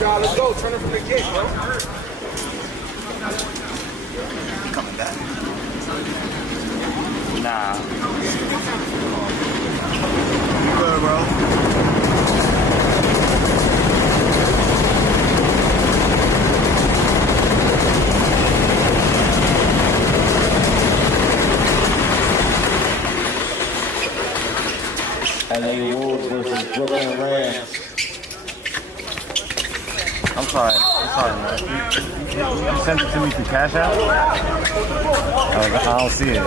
Y'all, let's go. Turn it from the gate, bro. He coming back? Nah. Good, bro. LA Wolves versus Brooklyn Rams. I'm sorry, man. You sent it to me through Cash App? I don't see it. Yeah.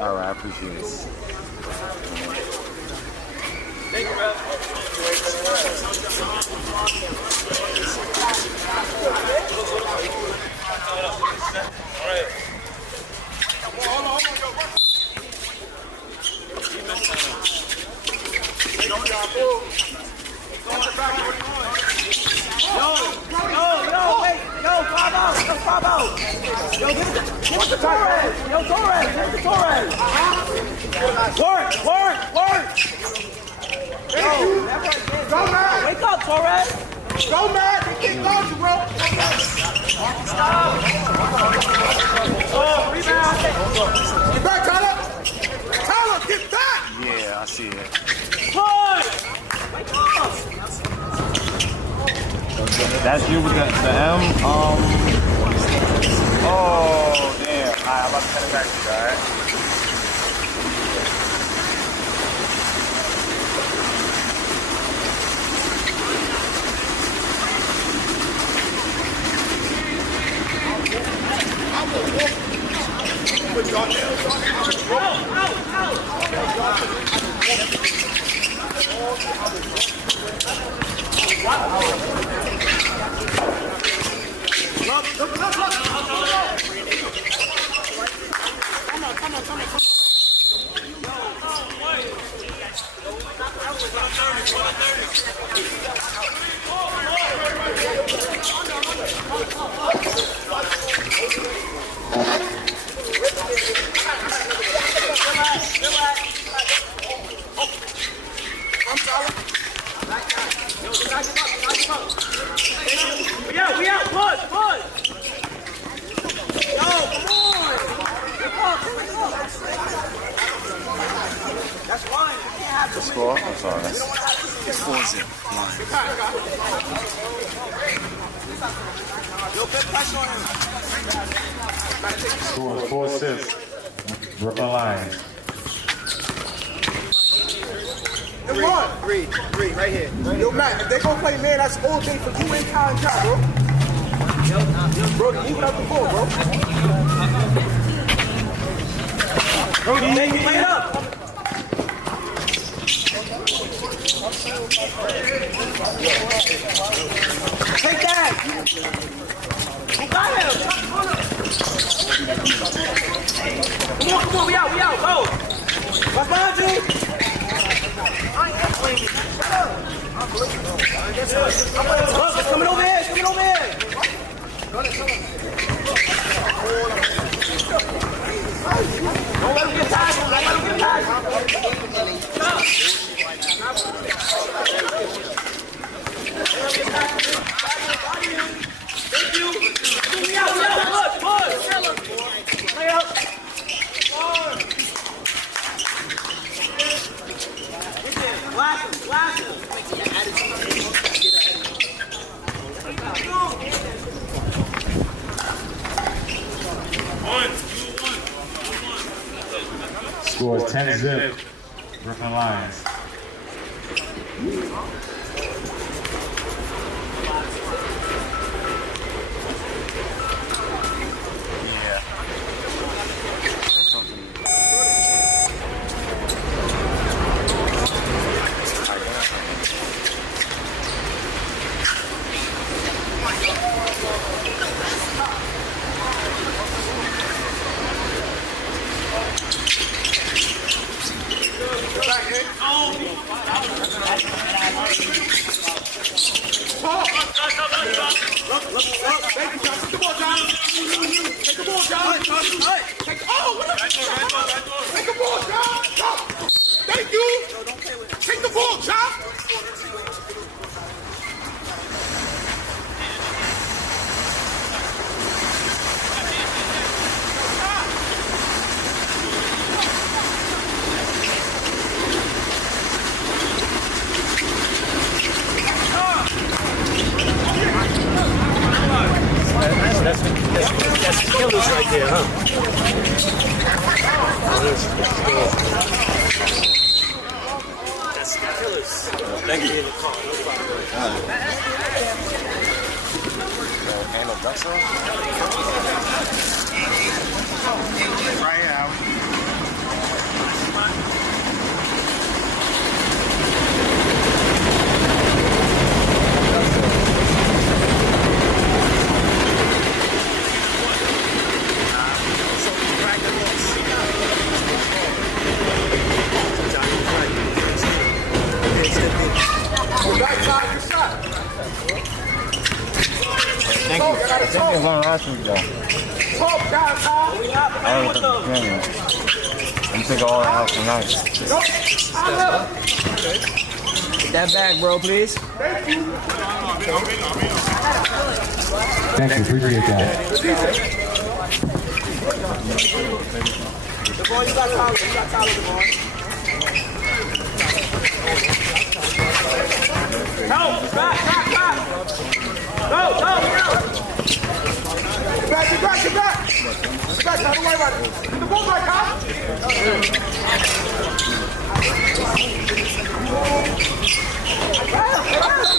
All right, I appreciate it. Thank you, bro. All right. Hold on. Yo, 5-0. Yo, get the Torres. Yo, Torres. Get the Torres. Work. Yo, go, man. Wake up, Torres. Go, man. They can't guard you, bro. Stop. Oh, rebound. Get back, Tyler. Tyler, get back. Yeah, I see it. Push. Wake up. That's you with the M. Oh, damn. All right, I'm about to send it back to you, all right? We out, push. Yo, come on. That's fine. The score? I'm sorry. It's 4-0. Yo, put pressure on him. Score 4-6. Brooklyn Lions. And one. Three, right here. Yo, Matt, if they gonna play man, that's all day for you and Kyle and Kyle, bro. Bro, even out the ball, bro. Bro, you lay it up. Take that. Who got him? Come on, we out, go. What's behind you? Look, it's coming over here. Don't let him get tired. Thank you. We out. Push. Lay up. Blast him. Score 10-0. Brooklyn Lions. Back, man. That's killers right there, huh? That's killers. Thank you. Handle duck sauce? Right here, Howard. Thank you. I think it was on last week though. I don't think I'm gonna take all the house tonight. Get that back, bro, please. Thank you. Appreciate that. Devon, you got Tyler. You got Tyler, Devon. Help! Back! Go! Get back! Get back! Don't worry about it. Get the ball back, Kyle.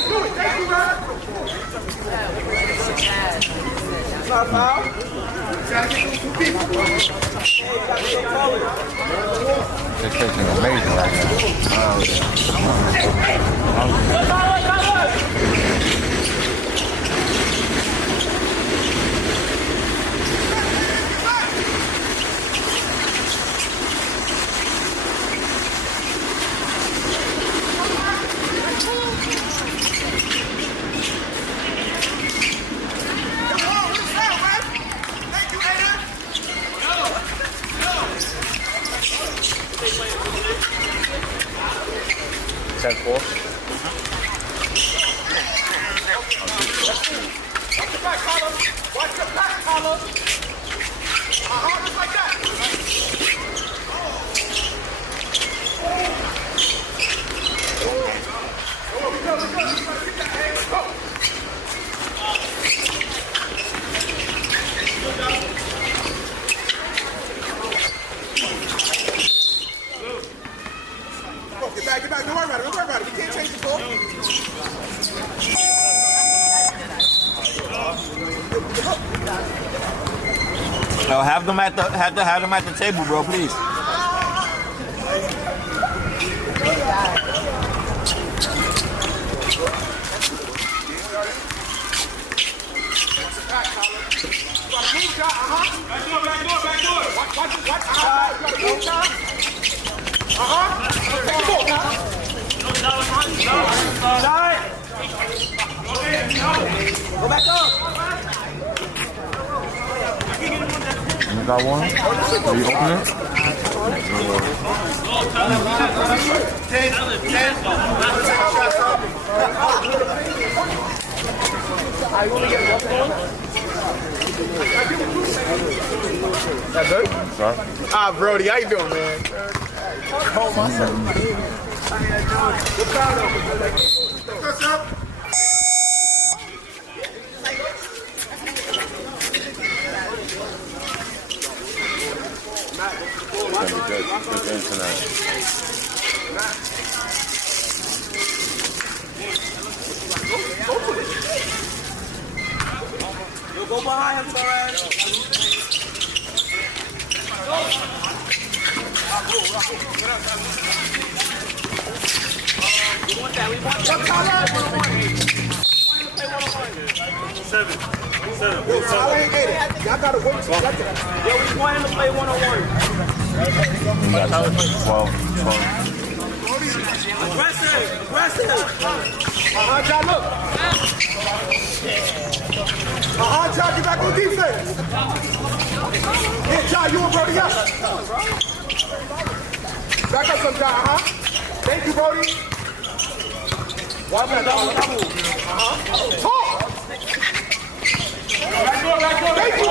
Do it. Thank you, man. It's not a foul. This kitchen is amazing right now. 10-4. Watch your back, Carlos. Just like that. Get back. Don't worry about it. We can't change the ball. No, have them at the table, bro, please. Go back up. You got one? Are you open it? That good? Sorry. Brody, how you doing, man? Hold myself. What's up? It's gonna be good. Good game tonight. You'll go behind him, Torres. We want that. Seven. Yo, Tyler ain't get it. Y'all gotta wait till y'all get it. Yeah, we want him to play 1-on-1. You got 12. Aggressive. John, look. John, get back on defense. Yeah, John, you and Brody up. Back up some, John, Thank you, Brody. Watch that, double. Talk. Thank you.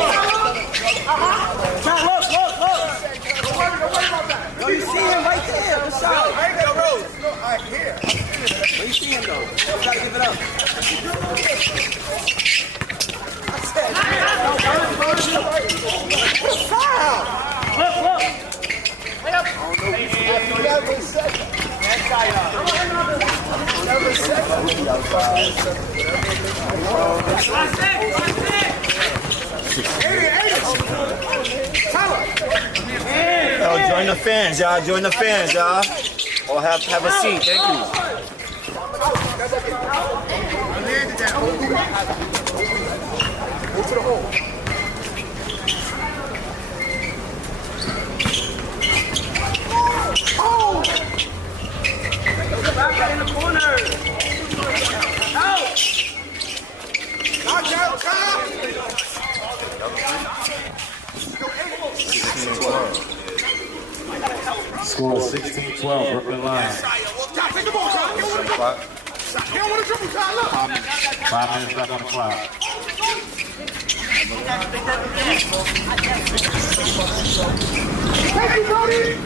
John, look. Don't worry about that. No, you see him right there. What's up? I ain't got Rose. I hear. Where you see him, though? You gotta give it up. Yo, join the fans, y'all. Join the fans, y'all. Or have a seat. Thank you. Go to the hole. Oh! Back in the corner. Out! Knock out, Kyle! Score 16-12, Brooklyn Lions. Take the ball, Kyle. You don't want to dribble, Kyle. Look. 5 minutes left on the clock. Thank you, Brody.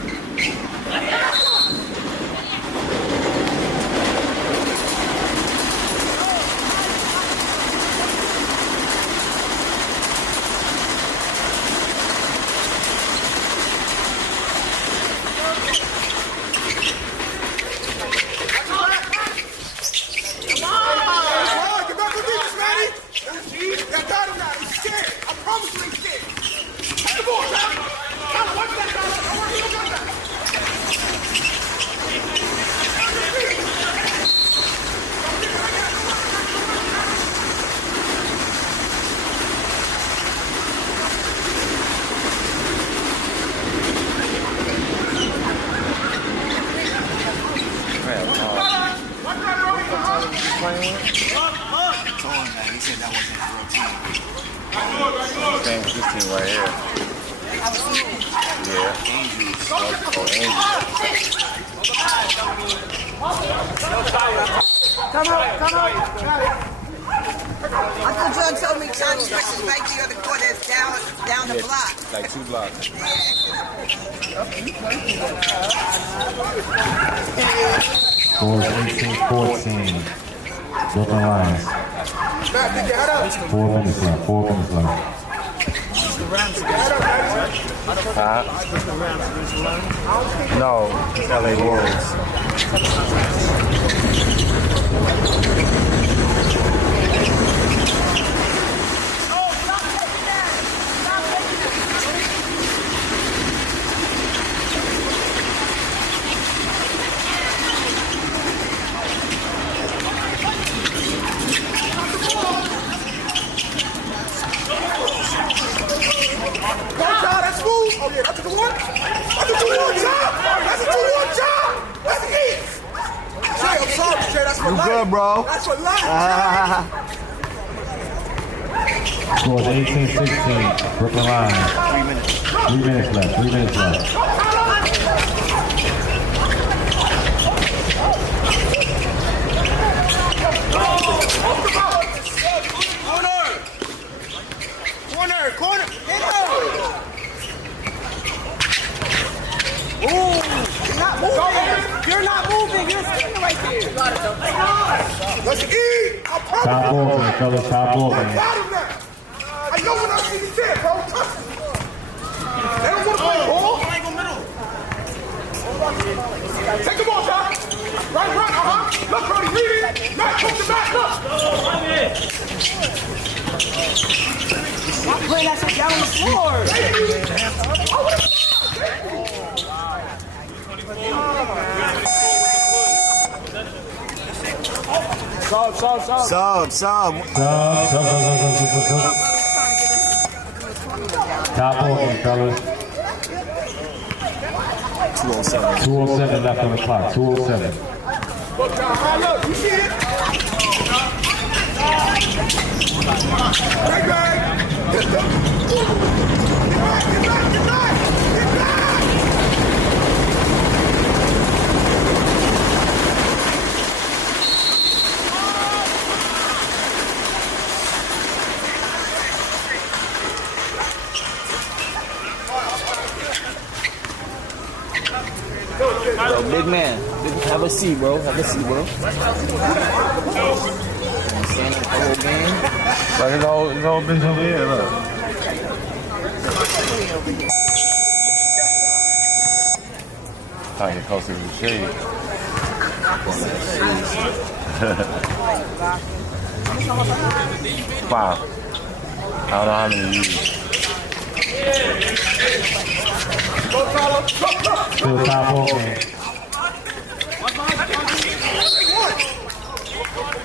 This team right here. Yeah. Oh, Come on. Uncle John told me Chinese versus right the other corner is down the block. like 2 blocks. Score 18-14, Brooklyn Lions. 4 minutes left, 4 minutes left. No, it's LA Wolves. That's smooth. Oh yeah, that's a 2-1. That's a 2-1 job. That's a 2-1 job. That's it. Jay, I'm sorry, Jay. That's for You life. good, bro? That's for life. Score 18-16, Brooklyn Lions. 3 minutes left, 3 minutes left. Corner. Ooh, you're not moving. You're sitting right there. Let's eat. I promise. Top ball game, fellas, top ball I game. got him now. I know when I see the tip, bro. Touch it. They don't want to play ball. Take the ball, Tom. Right, Look, Brody, read it. Matt, push the back up. I'm putting that shit down on the floor. Sub. Top ball game, fellas. 207. 2:07 left on the clock, 2:07. Look, John, look, you see it? Right, right. Get back. Yo, big man. Have a seat, bro. Have a seat, bro. The whole game. Like it's all been over here, look. Trying to get closer to the shade. 5. I don't know how many you use. Go, Tyler. Go. Still time ball game.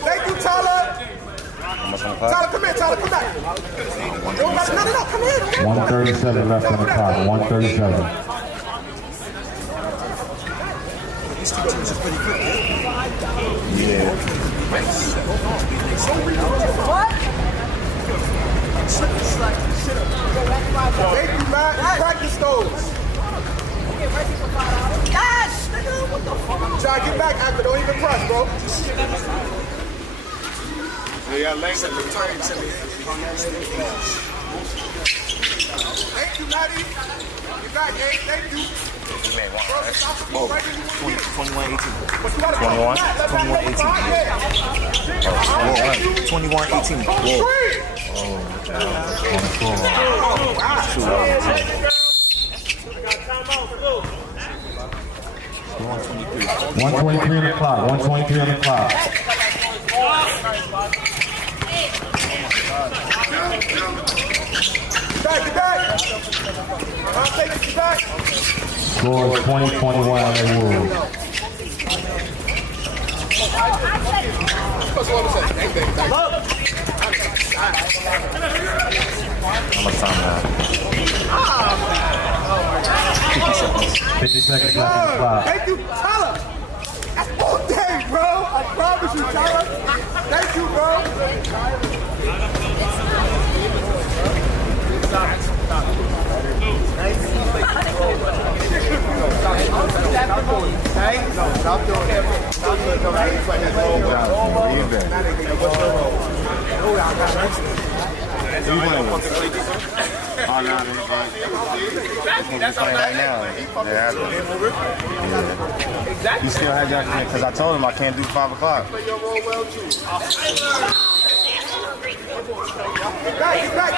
Thank you, Tyler. How much on the clock? Tyler, come here. Tyler, come back. No, come here. 137 left on the clock. 137. Yeah. Thank you, Matt. Practice those. Gosh, nigga, what the fuck? Try to get back, Actor. Don't even press, bro. Thank you, Maddie. Get back, hey. Thank you. You made one, Bro, right? stop the ball right where you want to be. 21-18. But you gotta 21? Let Matt make it behind there. Whoa, 21-18. Go Whoa. straight. One 123 on the clock. 123 on the clock. Get back. Take it back. Score is 20-21 on the Wolves. How much time now? 50 seconds left on the clock. Thank you, Tyler. That's all day, bro. I promise you, Tyler. Thank you, bro. Stop doing that. Stop doing Oh, no, that's playing right now. Yeah, you still hijacking it because I told him I can't do 5 o'clock. Get back.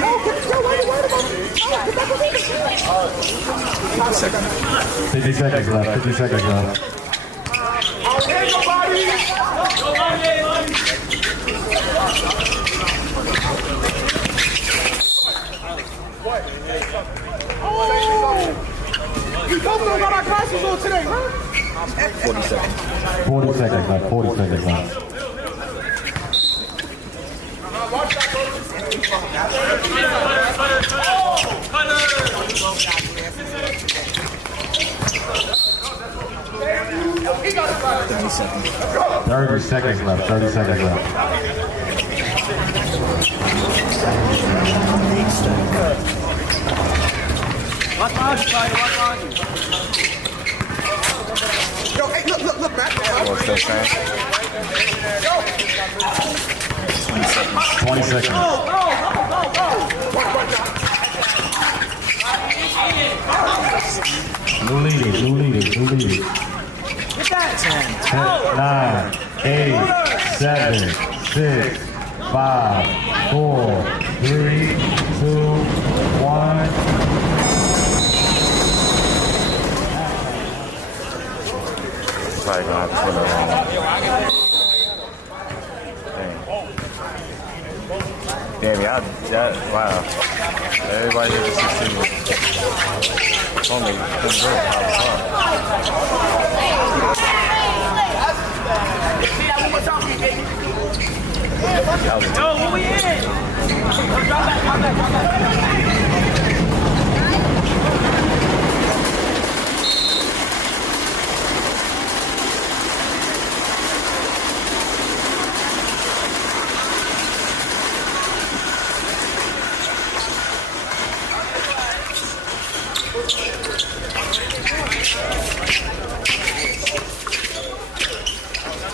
No, get why you worried about me? 50 seconds left. 50 seconds left. Hey, nobody. You both know about our classes on today, huh? 40 seconds. 40 seconds left. 40 seconds left. Seconds. 30 seconds left. 30 seconds left. Yo, hey, look, Matt. What's that saying? 20 seconds. New leaders. 10, 9, 8, 7, 6, 5, 4, 3, 2, 1. Probably gonna have to put it on. Damn, wow. Everybody did this to me. Only couldn't do it 5 o'clock. Yo, who we in? Drop back.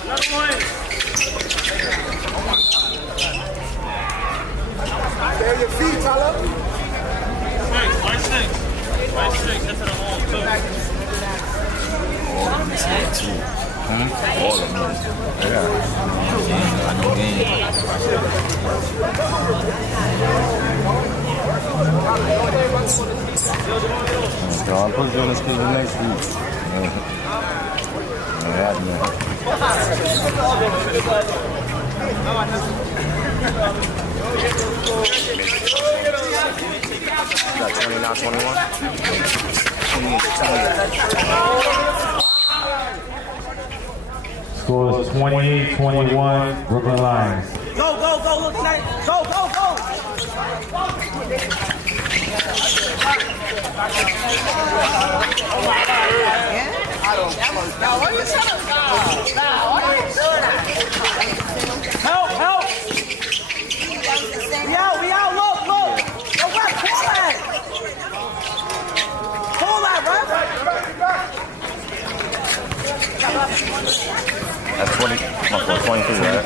Another one. Stay on your feet, Tyler. Six. That's at home, too. All of them is here too. All of them. Yeah. I know game. So I'm supposed to do this kid next week. Yeah, man. Got 29-21. Score is 28-21, Brooklyn Lions. Go, go, go, look, Nate. Go, go, go. Help, help. We out, look, look. Yo, ref, pull that. Pull that, ref. That's 20. My fault, 23, right?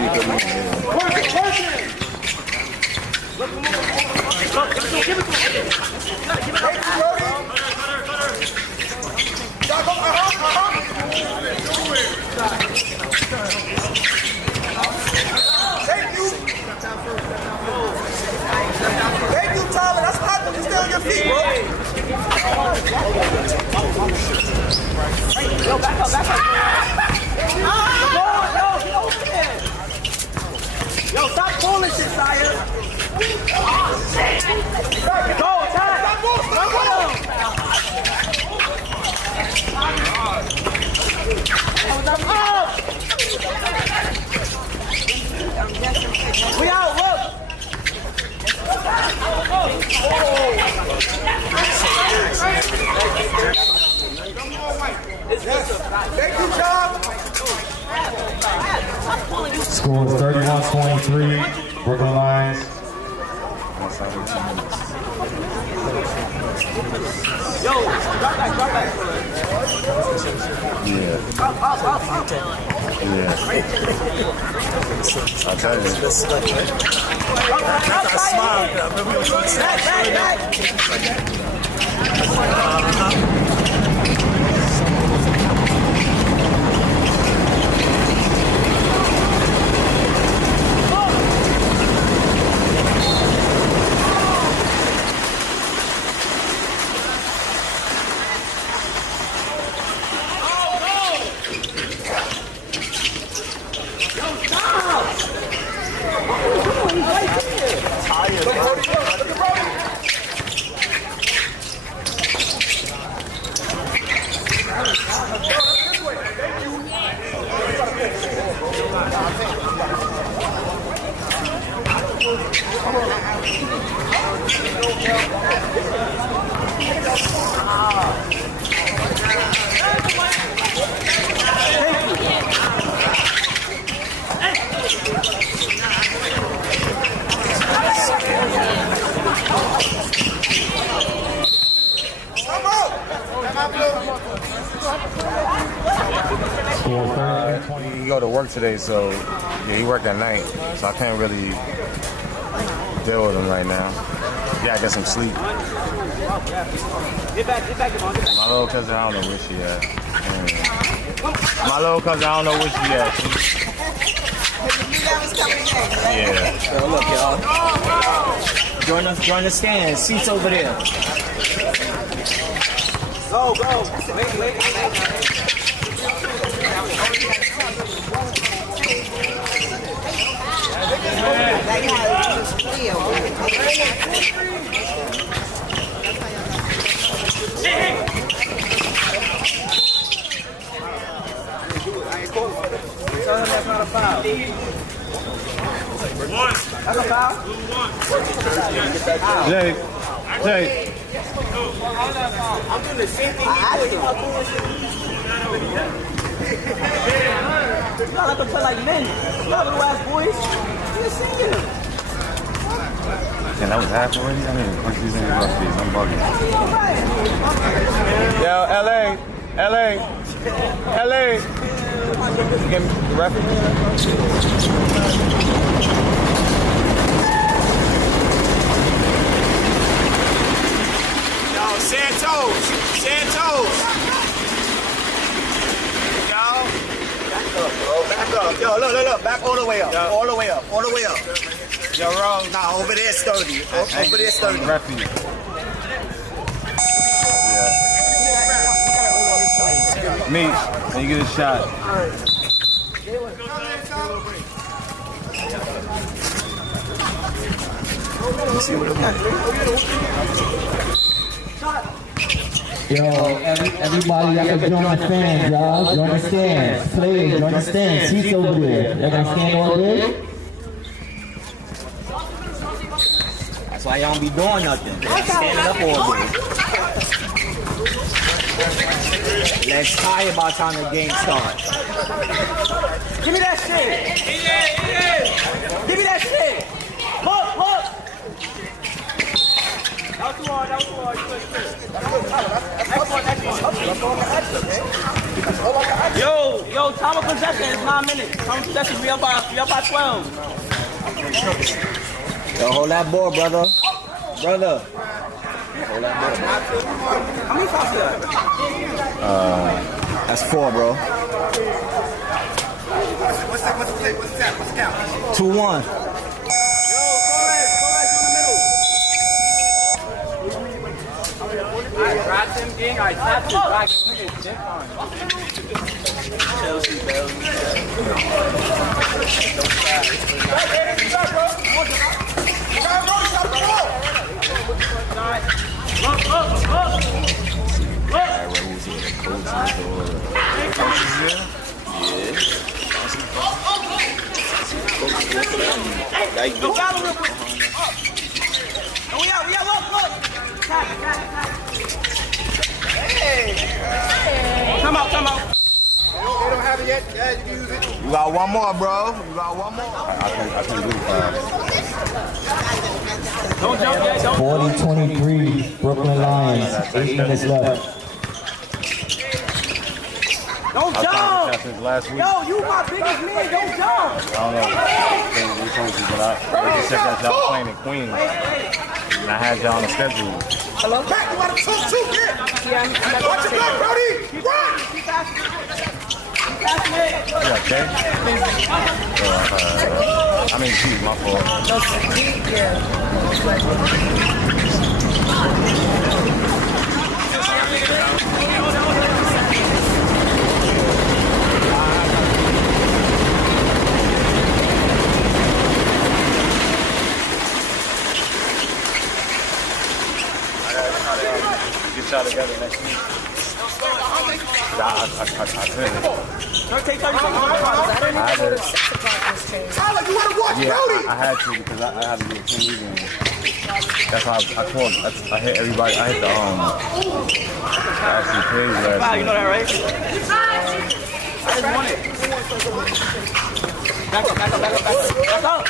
Thank you. Thank you, Tyler. That's what happens. You stay on your feet, bro. Yo, back up, back up. Yo, get over there. Yo, stop pulling shit, Sire. Go, attack. Run with him. We out, look. Thank you, John. Score is 31-23, Brooklyn Lions. Yo, drop back, drop back. Yeah. Up, up, up, up. Yeah. I'll tell you. Back, back, back. He go to work today, so yeah, he worked at night, so I can't really deal with him right now. Yeah, I get some sleep. Get back, Devon. My little cousin, I don't know where she at. My little cousin, I don't know where she at. Yeah. So look, y'all. Join the stand. Seats over there. Go, go. Wait. Tell him that's not a foul. That's a foul? Jake. I'm doing the same thing you do. You gotta let them play like men. You got little ass boys. You're singing. And that was half already? I mean, punch these niggas rough fees. I'm bugging. Yo, LA. You give me the reference? Yo, Santos. Yo. Back up, bro. Back up. Yo, look. Back all the way up. All the way up. Yo, wrong. Nah, over there, sturdy. Over there, sturdy. Referee. Yeah. Me, and you get a shot. Let's see what it Yo, everybody that can join the stands, y'all. Join the stands. Players, join the stands. Seats over there. Y'all gonna stand all day? That's why y'all don't be doing nothing. Y'all standing up all day. Let's tired by the time the game starts. Give me that shit. Give me that shit. Look. That was too hard. Yo, time of possession is 9 minutes. Time of possession, we up by 12. Yo, hold that ball, brother. Hold that ball. How many fouls you got? That's 4, bro. What's the count? 2-1. Grab them, gang. I tap you. Drag this nigga dick on. Chelsea, Bell. Go battle real quick. We out, look. Come out. They don't have it yet. Yeah, you can use it. You got one more, bro. I can do 5. Don't jump yet. 40-23, Brooklyn Lions. 8 minutes left. Don't I jump. was since last week. Yo, you my biggest man. Don't jump. I don't know. They told you, but they just said that y'all playing in Queens. And I had y'all on the schedule. Hello? Back, you gotta talk too, kid. Watch your back, Brody. Run! You okay? I mean, geez, my fault. Get y'all together next week. I couldn't. Take 30 seconds. I had to. Tyler, you wanna watch Brody? I had to because I had to do a team meeting. That's why I called. I hit everybody. I hit the actually page last Wow, you know that, right? I just won it. Back up.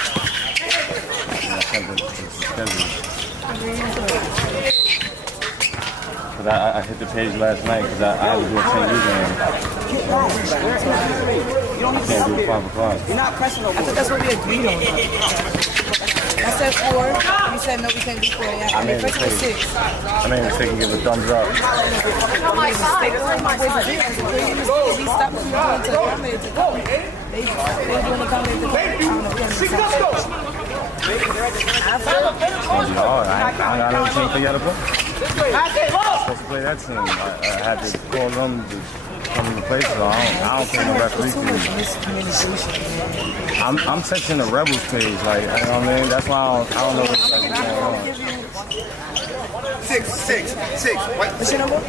Because I hit the page last night because I had to do a team meeting. I can't do 5 o'clock. You're not pressing no more. I think that's what we agreed on. I said 4. You said no, we can't do 4. Yeah, I mean, first was 6. I made a mistake and give a thumbs up. We stopped what we were doing to accommodate the call. They doing accommodate the call. I don't know. We I ain't got another team for y'all to play. I'm supposed to play that team. I had to call them to come into play, so I don't play no referee team. I'm texting the Rebels page, like, you know what I mean? That's why I don't know what's going on. 6. What's your number?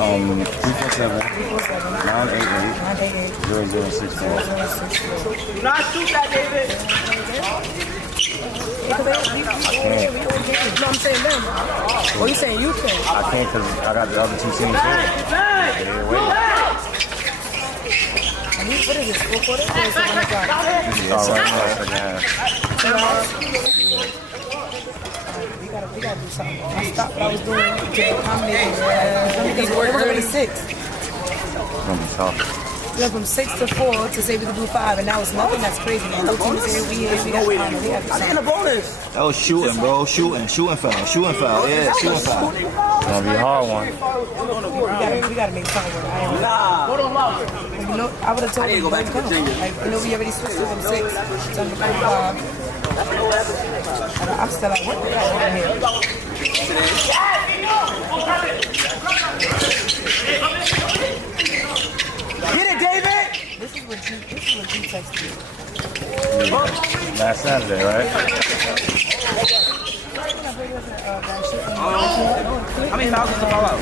347-988-0064. Do not shoot that, David. No, I'm saying them. Or you saying you can? I can't because I got the other 2 teams here. What is this? 4 quarters? Or is it 1 o'clock? We gotta do something. I stopped what I was doing to accommodate it was already 6. It's going to be tough. We went from 6 to 4 to say we could do 5, and now it's nothing that's crazy. Man. No team is here, we got to do something. A bonus. That was shooting, bro. Shooting foul. Yeah, shooting foul. It's going to be a hard one. We gotta make something work. You know, I would have told you, like, come. Like, you know, we already switched it from 6 to 5. I'm still at work over here. Get it, David. This is what you texted me. Last Saturday, right? How many thousands to fall out?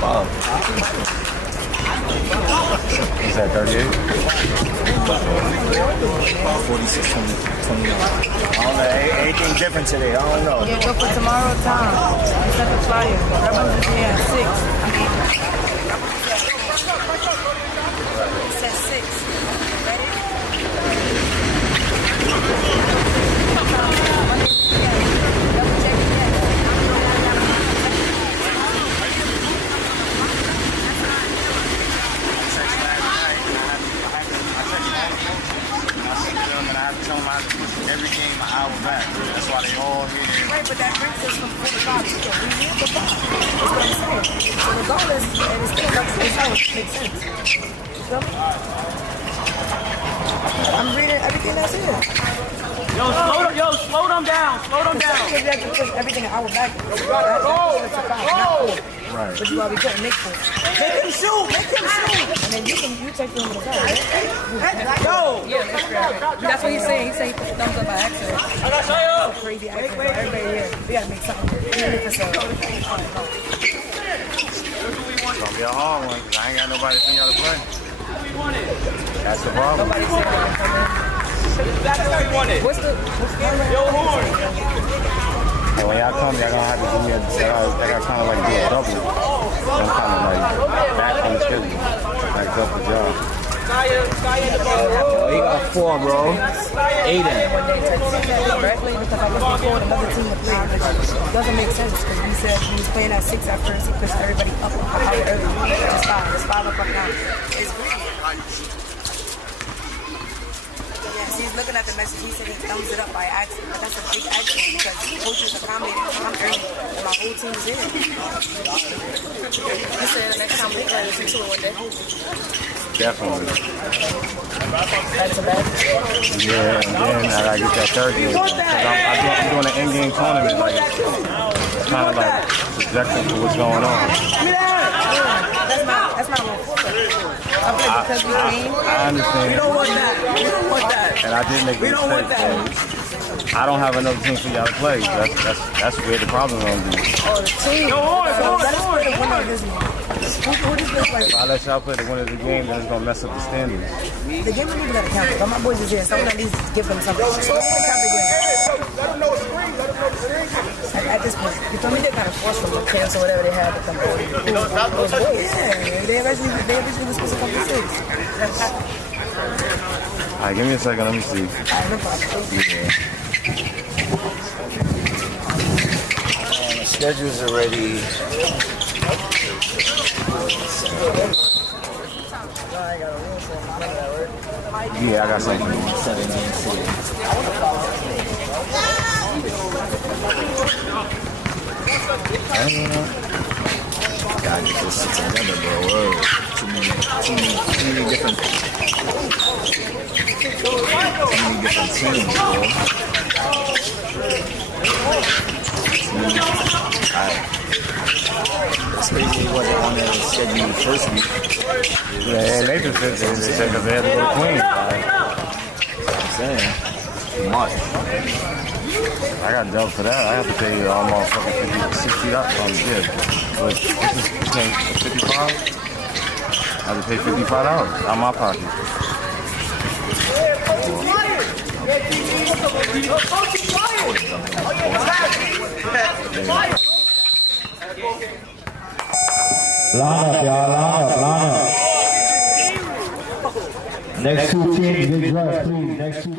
Wow. Is that 38? 46, 29. I don't know. Anything different today? I don't know. Yeah, go for tomorrow time. Set the flyer. Rebels is here at 6. It's at 6. Ready? Every game an hour back. That's why they all here. Right, but that brings us from 45 to 5. We need the 5. That's what I'm saying. So the goal is, and it's still up to this house, makes sense. You feel me? I'm reading everything that's here. Slow them down. Slow them down. If you have to push everything an hour back, that's a 5, not 4. Right. But you gotta be cutting Nick for. Make him shoot! And then you take him to the side, right? Go! Yeah, that's what he's saying. He's saying he put the thumbs up by accident. I got Shia. Crazy accident. Everybody here. We gotta make something. Even if it's a... It's gonna be a hard one because I ain't got nobody for y'all to play. That's the problem. Nobody said they come in. That's what we wanted. What's the Yo, Horn. And when y'all come, y'all gonna have to give me they gotta kind of like do a double. Some kind of like back on the schedule. Like double job. He got 4, bro. Aiden. directly because I was before another team to play. It doesn't make sense because we said he was playing at 6 at first. He pushed everybody up an hour early. It's 5. It's 5 o'clock now. It's greedy. Yes, he's looking at the message. He said he thumbs it up by accident. But that's a big accident because coaches accommodated. I'm early and my whole team is here. He said the next time we play, it's a tour one day. Definitely. That's a bad thing. Yeah, and then I gotta get that third game. I'm doing an in-game tournament. Like, it's kind of like subjective to what's going on. That's not what because we came. I understand. We don't want that. We don't want that. And I did make a We don't want mistake. that. So I don't have another team for y'all to play. That's where the problem gonna be. Oh, the team. Yo, Horn. Let us play the winner of this game. Who does this like? If I let y'all play the winner of the game, then it's gonna mess up the standings. The game don't even gotta count. But my boys is here. Someone at least give them something. So let's count the game. Let them know it's free. Let them know it's free. At this point, you told me they kind of forced them to cancel whatever they had to come over. Yeah, they originally were supposed to come to 6. All right, give me a second. Let me see. No problem. The schedule's already. Yeah, I got something. 79 city. Gotta get this shit together, bro. Whoa. Too many different teams, bro. Alright. It's crazy he wasn't on the schedule the first week. Yeah, and they just said because they had to go to Queens. I'm saying. Too much. I got dealt for that. I have to pay almost fucking $60. But this is paying 55. I have to pay $55 out of my pocket. Line up, y'all. Line up. Next 2 teams, get dressed, please. Next 2